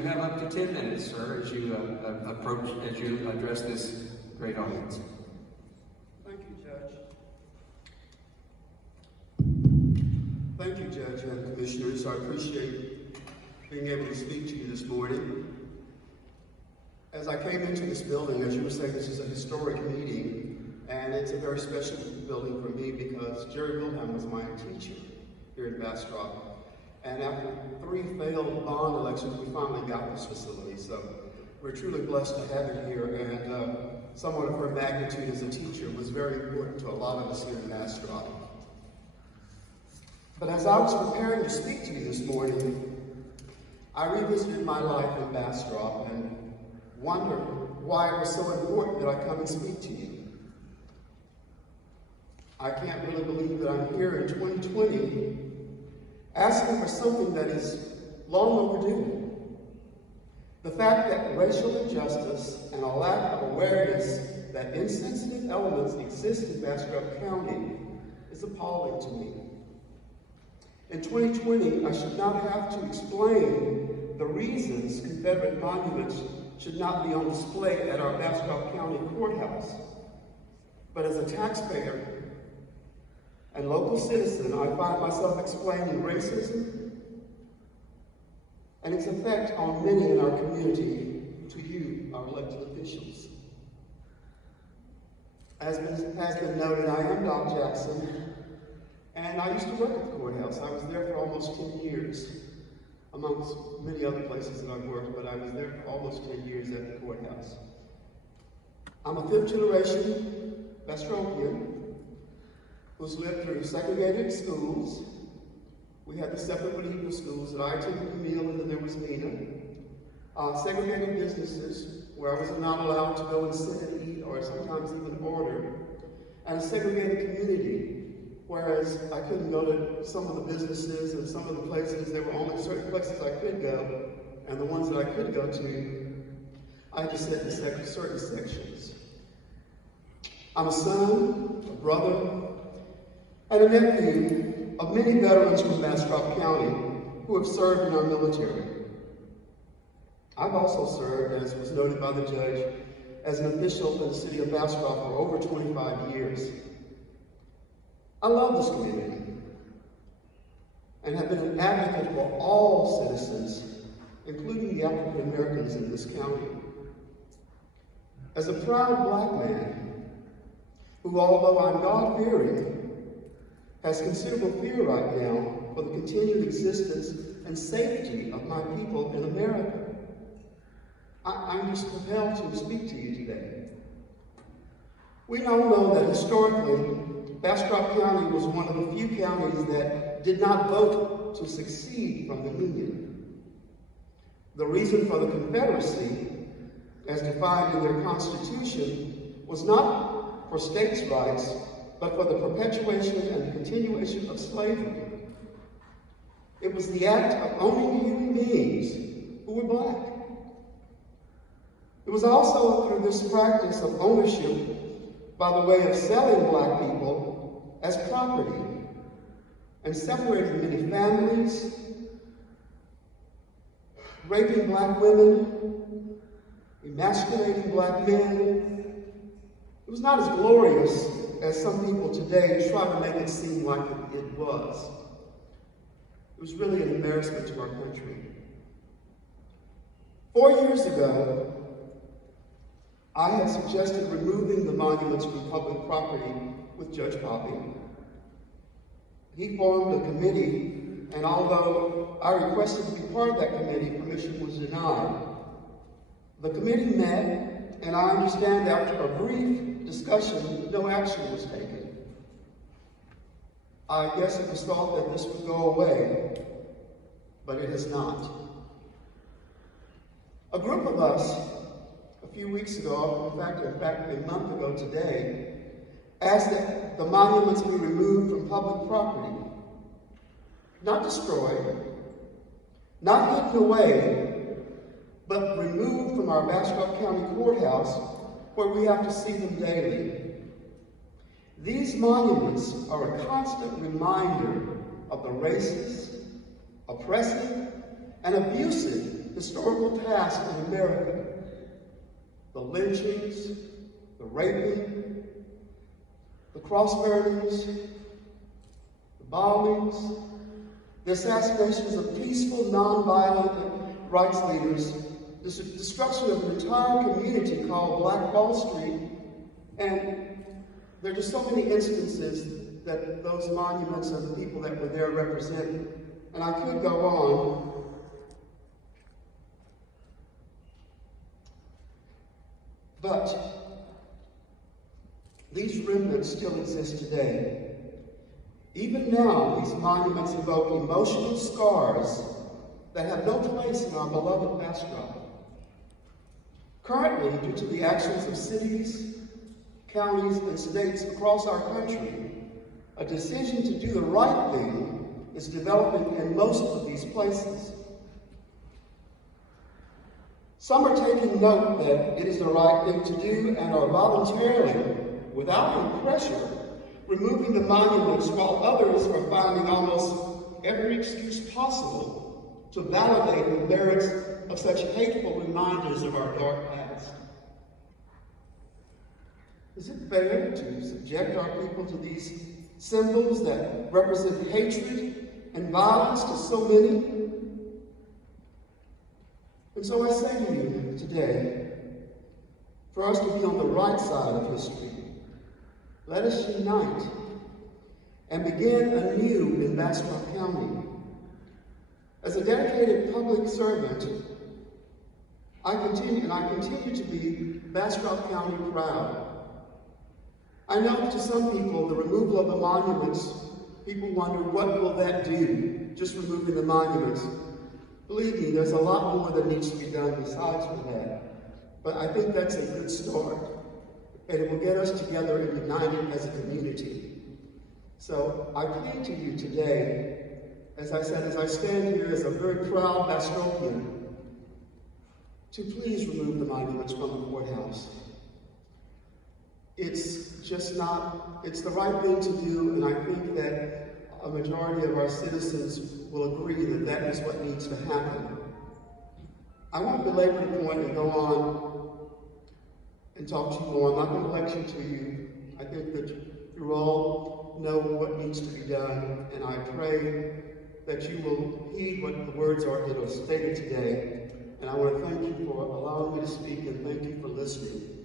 You have up to 10 minutes, sir, as you address this great audience. Thank you, Judge. Thank you, Judge and Commissioners. I appreciate being able to speak to you this morning. As I came into this building, as you were saying, this is a historic meeting, and it's a very special building for me because Jerry Wilhelm was my teacher here in Bastrop. And after 3 failed bond elections, we finally got this facility. So we're truly blessed to have it here. And someone of her magnitude as a teacher was very important to a lot of us here in Bastrop. But as I was preparing to speak to you this morning, I revisited my life in Bastrop and wondered why it was so important that I come and speak to you. I can't really believe that I'm here in 2020 asking for something that is long overdue. The fact that racial injustice and a lack of awareness that insensitive elements exist in Bastrop County is appalling to me. In 2020, I should not have to explain the reasons Confederate monuments should not be on display at our Bastrop County courthouse. But as a taxpayer and local citizen, I find myself explaining racism and its effect on many in our community to you, our elected officials. As has been noted, I am Doc Jackson, and I used to work at the courthouse. I was there for almost 10 years, amongst many other places that I've worked, but I was there for almost 10 years at the courthouse. I'm a 5th generation Bastropian who's lived through segregated schools. We had the separate but equal schools that I attended Camille, and then there was Mina. Segregated businesses where I was not allowed to go and sit and eat or sometimes even order. And a segregated community, whereas I couldn't go to some of the businesses and some of the places, there were only certain places I could go, and the ones that I could go to, I had to sit in certain sections. I'm a son, a brother, and a nephew of many veterans from Bastrop County who have served in our military. I've also served, as was noted by the judge, as an official for the city of Bastrop for over 25 years. I love this community and have been an advocate for all citizens, including the African Americans in this county. As a proud Black man, who, although I'm God-fearing, has considerable fear right now for the continued existence and safety of my people in America, I'm just compelled to speak to you today. We all know that historically, Bastrop County was one of the few counties that did not vote to secede from the Union. The reason for the Confederacy, as defined in their Constitution, was not for states' rights, but for the perpetuation and continuation of slavery. It was the act of owning human beings who were Black. It was also through this practice of ownership by the way of selling Black people as property and separating many families, raping Black women, emasculating Black men. It was not as glorious as some people today try to make it seem like it was. It was really an embarrassment to our country. 4 years ago, I had suggested removing the monuments from public property with Judge Poppy. He formed a committee, and although I requested to be part of that committee, permission was denied. The committee met, and I understand after a brief discussion, no action was taken. I guess it was thought that this would go away, but it has not. A group of us, a few weeks ago, in fact a month ago today, asked that the monuments be removed from public property. Not destroyed, not hidden away, but removed from our Bastrop County Courthouse, where we have to see them daily. These monuments are a constant reminder of the racist, oppressive, and abusive historical past in America. The lynchings, the raping, the cross-burnings, the bombings, the assassinations of peaceful, non-violent rights leaders, the destruction of an entire community called Black Wall Street, and there are just so many instances that those monuments and the people that were there represent. And I could go on. But these remnants still exist today. Even now, these monuments evoke emotional scars that have no place in our beloved Bastrop. Currently, due to the actions of cities, counties, and states across our country, a decision to do the right thing is developing in most of these places. Some are taking note that it is the right thing to do and are voluntarily, without any pressure, removing the monuments, while others are finding almost every excuse possible to validate the merits of such hateful reminders of our dark past. Is it fair to subject our people to these symbols that represent hatred and violence to so many? And so I say to you today, for us to be on the right side of history, let us unite and begin anew in Bastrop County. As a dedicated public servant, I continue to be Bastrop County proud. I know that to some people, the removal of the monuments, people wonder, what will that do, just removing the monuments? Believe me, there's a lot more that needs to be done besides for that. But I think that's a good start. And it will get us together and united as a community. So I plead to you today, as I said, as I stand here as a very proud Bastropian, to please remove the monuments from the courthouse. It's just not, it's the right thing to do, and I think that a majority of our citizens will agree that that is what needs to happen. I won't belabor the point and go on and talk to you more. I'm not going to lecture to you. I think that you all know what needs to be done, and I pray that you will heed what the words are that are stated today. And I want to thank you for allowing me to speak, and thank you for listening.